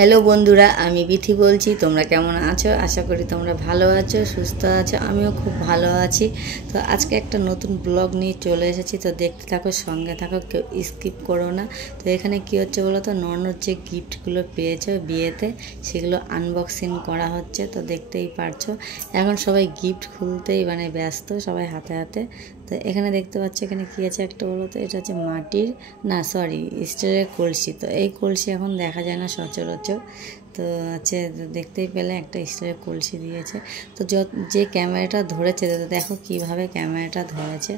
Hello বন্ধুরা, আমি বিথি বলছি। তোমরা কেমন আছো? আশা করি তোমরা ভালো আছো, সুস্থ আছো। আমিও খুব ভালো আছি। তো আজকে একটা নতুন ব্লগ নিয়ে চলে এসেছি। তো দেখতে থাকো, সঙ্গে থাকো, কেউ স্কিপ করো না। তো এখানে কি হচ্ছে বলো তো, ননর যে গিফটগুলো পেয়েছো বিয়েতে, সেগুলো আনবক্সিং করা হচ্ছে। তো দেখতেই পারছো, এখন সবাই গিফট খুলতেই ব্যস্ত, সবাই হাতে হাতে। তো এখানে দেখতে পাচ্ছ, এখানে কী আছে একটা বলো তো, এটা হচ্ছে মাটির স্টিলের কলসি। তো এই কলসি এখন দেখা যায় না সচরাচর। তো হচ্ছে দেখতেই পেলে একটা স্টিলের কলসি দিয়েছে। তো যে ক্যামেরাটা ধরেছে, দেখো কিভাবে ক্যামেরাটা ধরেছে।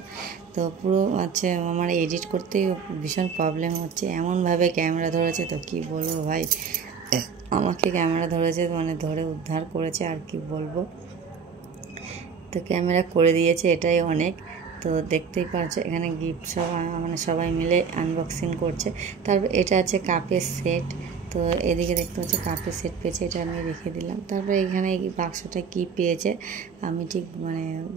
তো পুরো হচ্ছে আমার এডিট করতেই ভীষণ প্রবলেম হচ্ছে, এমনভাবে ক্যামেরা ধরেছে। তো কি বলবো ভাই, আমাকে ক্যামেরা ধরেছে ধরে উদ্ধার করেছে, আর কি বলবো। তো ক্যামেরা করে দিয়েছে, এটাই অনেক। তো দেখতেই পাচ্ছ এখানে গিফট সবাই মিলে আনবক্সিং করছে। তারপর এটা আছে কাপের সেট। তো এদিকে দেখতে পাচ্ছি কাপের সেট পেয়েছে, এটা আমি রেখে দিলাম। তারপরে এখানে এই বাক্সটা কি পেয়েছে আমি ঠিক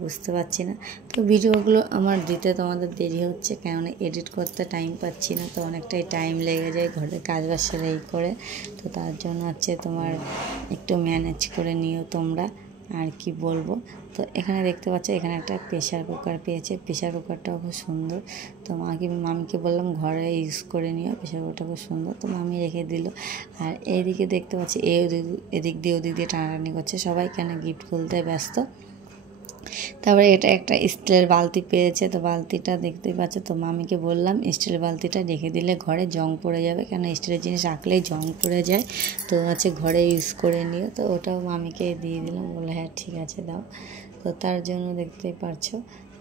বুঝতে পারছি না। তো ভিডিওগুলো আমার দিতে তোমাদের দেরি হচ্ছে, কেননা এডিট করতে টাইম পাচ্ছি না। তো অনেকটাই টাইম লেগে যায় ঘরের কাজ বাজ সেরে এই করে। তো তার জন্য তোমার একটু ম্যানেজ করে নিও তোমরা, আর কি বলবো। তো এখানে দেখতে পাচ্ছ, এখানে একটা প্রেশার কুকার পেয়েছে। প্রেশার কুকারটাও খুব সুন্দর। তো মামিকে বললাম ঘরে ইউজ করে নিও, প্রেশার কুকারটা খুব সুন্দর। তো মামি রেখে দিল। আর এইদিকে দেখতে পাচ্ছি এদিক দিয়ে ওদিক দিয়ে টানাটানি করছে, সবাই কেন গিফট খুলতে ব্যস্ত। তারপরে এটা একটা স্টিলের বালতি পেয়েছে। তো বালতিটা দেখতেই পাচ্ছ। তো মামিকে বললাম স্টিলের বালতিটা রেখে দিলে ঘরে জং পড়ে যাবে, কেন স্টিলের জিনিস রাখলেই জং পড়ে যায়। তো ঘরে ইউজ করে নিও। তো ওটাও মামিকে দিয়ে দিলাম, বলে হ্যাঁ ঠিক আছে দাও। তো তার জন্য দেখতেই পারছো।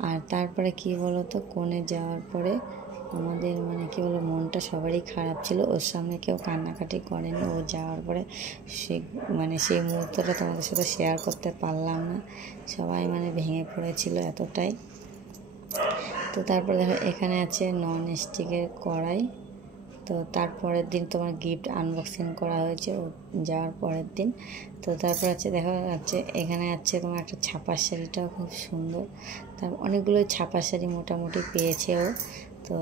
আর তারপরে কি বলো তো, কোণে যাওয়ার পরে আমাদের কি বলো, মনটা সবারই খারাপ ছিল। ওর সামনে কেউ কান্নাকাটি করেনি। ও যাওয়ার পরে সেই মুহূর্তটা তোমাদের সাথে শেয়ার করতে পারলাম না। সবাই ভেঙে পড়েছিল এতটাই। তো তারপরে দেখো এখানে আছে নন স্টিকের কড়াই। তো তারপরের দিন তোমার গিফট আনবক্সিং করা হয়েছে যাওয়ার পরের দিন। তো তারপর দেখো এখানে তোমার একটা ছাপার শাড়িটাও খুব সুন্দর। তারপর অনেকগুলো ছাপার শাড়ি মোটামুটি পেয়েছে ও। তো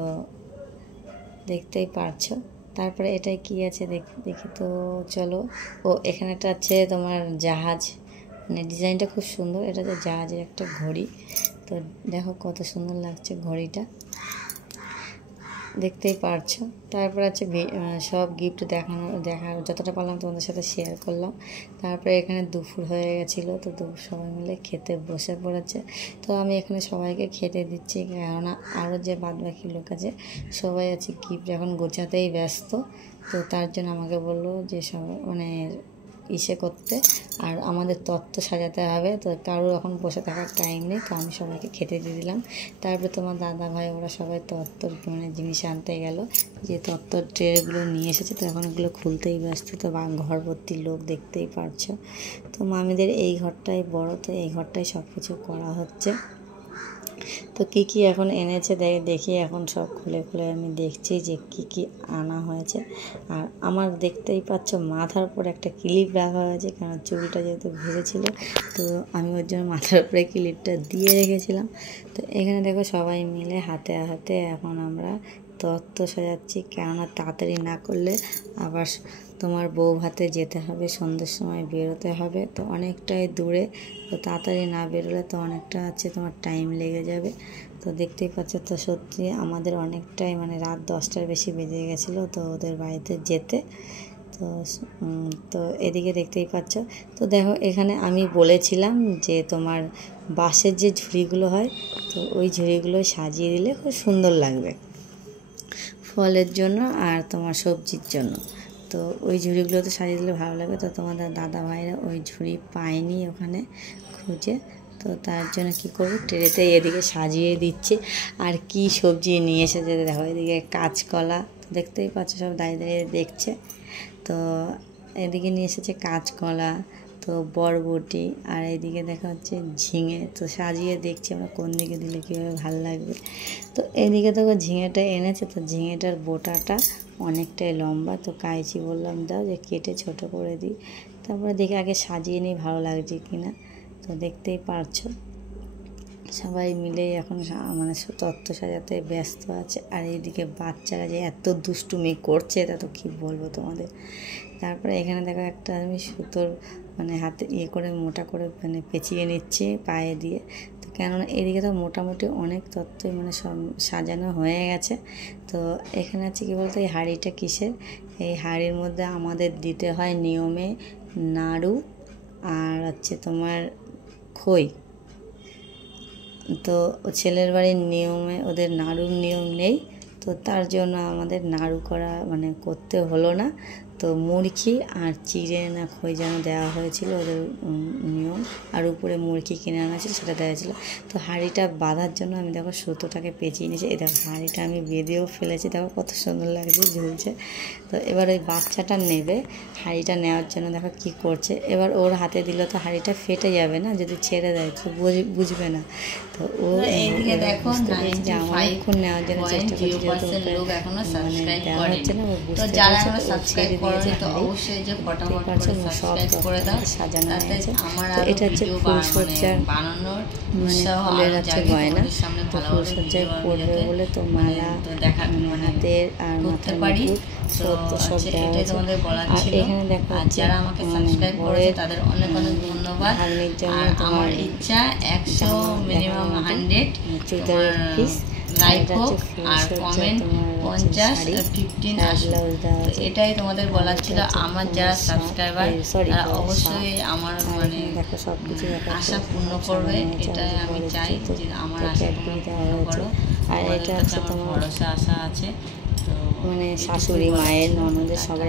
দেখতেই পারছো। তারপরে এটাই কি আছে দেখি তো, চলো। ও এখানে একটা আছে তোমার জাহাজ, ডিজাইনটা খুব সুন্দর। এটা যে জাহাজের একটা ঘড়ি। তো দেখো কত সুন্দর লাগছে ঘড়িটা, দেখতেই পারছো। তারপর সব গিফট দেখার যতটা পারলাম তোমাদের সাথে শেয়ার করলাম। তারপরে এখানে দুপুর হয়ে গেছিলো। তো দুপুর সবাই মিলে খেতে বসে পড়েছে। তো আমি এখানে সবাইকে খেতে দিচ্ছি, কেননা আরও যে বাদবাকি লোক আছে সবাই গিফট এখন গোছাতেই ব্যস্ত। তো তার জন্য আমাকে বললো যে সবাই করতে, আর আমাদের তত্ত্ব সাজাতে হবে। তো কারোর এখন বসে থাকার টাইম নেই। তো আমি সবাইকে খেতে দিয়ে দিলাম। তারপরে তোমার দাদা ভাই ওরা সবাই তত্ত্বর জিনিস আনতে গেল, যে তত্ত্বর ট্রেগুলো নিয়ে এসেছে। তো এখন ওগুলো খুলতেই ব্যস্ত। তো ঘর ভর্তি লোক, দেখতেই পারছো। তো মামিদের এই ঘরটাই বড়, তো এই ঘরটাই সব কিছু করা হচ্ছে। তো কী এখন এনেছে দেখি, এখন সব খুলে খুলে আমি দেখছি যে কি আনা হয়েছে। আর আমার দেখতেই পাচ্ছ মাথার উপর একটা ক্লিপ রাখা হয়েছে, কারণ চুলটা যেহেতু ভেজেছিল। তো আমি ওর জন্য মাথার উপরে ক্লিপটা দিয়ে রেখেছিলাম। তো এখানে দেখো সবাই মিলে হাতে হাতে এখন আমরা তত্ত্ব সাজাচ্ছি, কেননা তাড়াতাড়ি না করলে আবার তোমার বউ ভাতে যেতে হবে, সন্ধ্যের সময় বেরোতে হবে। তো অনেকটাই দূরে। তো তাড়াতাড়ি না বেরোলে তো অনেকটা তোমার টাইম লেগে যাবে। তো দেখতেই পাচ্ছ। তো সত্যি আমাদের অনেকটাই রাত 10টার বেশি বেজে গেছিলো তো ওদের বাড়িতে যেতে। তো এদিকে দেখতেই পাচ্ছ। তো দেখো এখানে আমি বলেছিলাম যে তোমার বাঁশের যে ঝুড়িগুলো হয়, তো ওই ঝুড়িগুলো সাজিয়ে দিলে খুব সুন্দর লাগবে ফলের জন্য আর তোমার সবজির জন্য। তো ওই ঝুড়িগুলো তো সাজিয়ে দিলে ভালো লাগবে। তো তোমাদের দাদা ভাইরা ওই ঝুড়ি পায়নি ওখানে খুঁজে। তো তার জন্য কী করবো, ট্রেতে এদিকে সাজিয়ে দিচ্ছি। আর কি সবজি নিয়ে এসেছে দেখো, এদিকে কাঁচকলা, দেখতেই পাচ্ছ সব দাঁড়িয়ে দাঁড়িয়ে দেখছে। তো এদিকে নিয়ে এসেছে কাঁচকলা, তো বরবটি, আর এদিকে দেখা হচ্ছে ঝিঙে। তো সাজিয়ে দেখছি আমরা কোন দিকে দিলে কীভাবে ভালো লাগবে। তো এদিকে দেখো ঝিঙেটা এনেছে। তো ঝিঙেটার বোটাটা অনেকটাই লম্বা। তো কাইচি বললাম দাও যে কেটে ছোট করে দিই। তারপরে দেখে আগে সাজিয়ে নিই ভালো লাগছে কি না। তো দেখতেই পারছো সবাই মিলে এখন মানে তত্ত্ব সাজাতে ব্যস্ত আছে। আর এইদিকে বাচ্চারা যে এত দুষ্টুমি করছে তা তো কী বলবো তোমাদের। তারপরে এখানে দেখো একটা আমি সুতোর মানে হাতে করে মোটা করে মানে পেঁচিয়ে নিচ্ছি পায়ে দিয়ে। তো কেননা এদিকে তো মোটামুটি অনেক তত্ত্বই মানে সব সাজানো হয়ে গেছে। তো এখানে আছে কী বলতো, এই হাঁড়িটা কিসের, এই হাঁড়ির মধ্যে আমাদের দিতে হয় নিয়মে নাড়ু আর হচ্ছে তোমার খই। তো ছেলের বাড়ির নিয়মে ওদের নাড়ুর নিয়ম নেই, তো তার জন্য আমাদের নাড়ু করা মানে করতে হলো না। তো মুরগি আর চিড়ে না খই যেন দেওয়া হয়েছিল ওদের নিয়ম, আর উপরে মুরগি কিনে আনা ছিল সেটা দেওয়া ছিল। তো হাঁড়িটা বাঁধার জন্য আমি দেখো সুতোটাকে পেঁচিয়ে নিয়েছি। এই দেখো হাঁড়িটা আমি বেঁধেও ফেলেছি, দেখো কত সুন্দর লাগছে ঝুলছে। তো এবার ওই বাচ্চাটা নেবে, হাঁড়িটা নেওয়ার জন্য দেখো কি করছে। এবার ওর হাতে দিলে তো হাঁড়িটা ফেটে যাবে না, যদি ছেড়ে দেয় তো বুঝবে না। তো ও এইদিকে দেখো যে আমারক্ষণ নেওয়ার জন্য চেষ্টা করছে, যেহেতু লোক এখনো মানে সাবস্ক্রাইব দেওয়া হচ্ছে না, ও বুঝতে যারা পারছে। এখনো তো সাবস্ক্রাইব করেনি তো অবশ্যই যে ফটাফট করে সাবস্ক্রাইব করে দাও, সাজানো তাতে হয়েছে। আমার তো আরো এটা হচ্ছে ভিডিও ফুলসজ্জার বানানোর মানে উৎসাহ ফুলের আরো হচ্ছে জাগে গয়না। তোমাদের সামনে তো ভালো ফুলসজ্জায় পড়বে বলে তো মালা দেখা হাতের আর করতে মাথার পারি। মুকুট তো সব দেওয়া এটাই হয়েছে। তোমাদের বলার আর ছিল। এখানে দেখো আর যারা আমাকে সাবস্ক্রাইব করেছে তাদের অনেক অনেক ধন্যবাদ। হারনির জন্য আর তোমার আমার ইচ্ছা 100 মিনিমাম 100 চুড়িদারের পিস, লাইক হোক আর কমেন্ট 50 15 আসলো। তো এটাই তোমাদের বলার ছিল। আমার যারা সাবস্ক্রাইবার তারা অবশ্যই আমার মানে আশা পূর্ণ করবে, এটাই আমি চাই যে আমার আশা তোমরা পূর্ণ করো। আর এটা হচ্ছে তোমার ভরসা আশা আছে। তো মানে শাশুড়ি মায়ের ননদের সবাই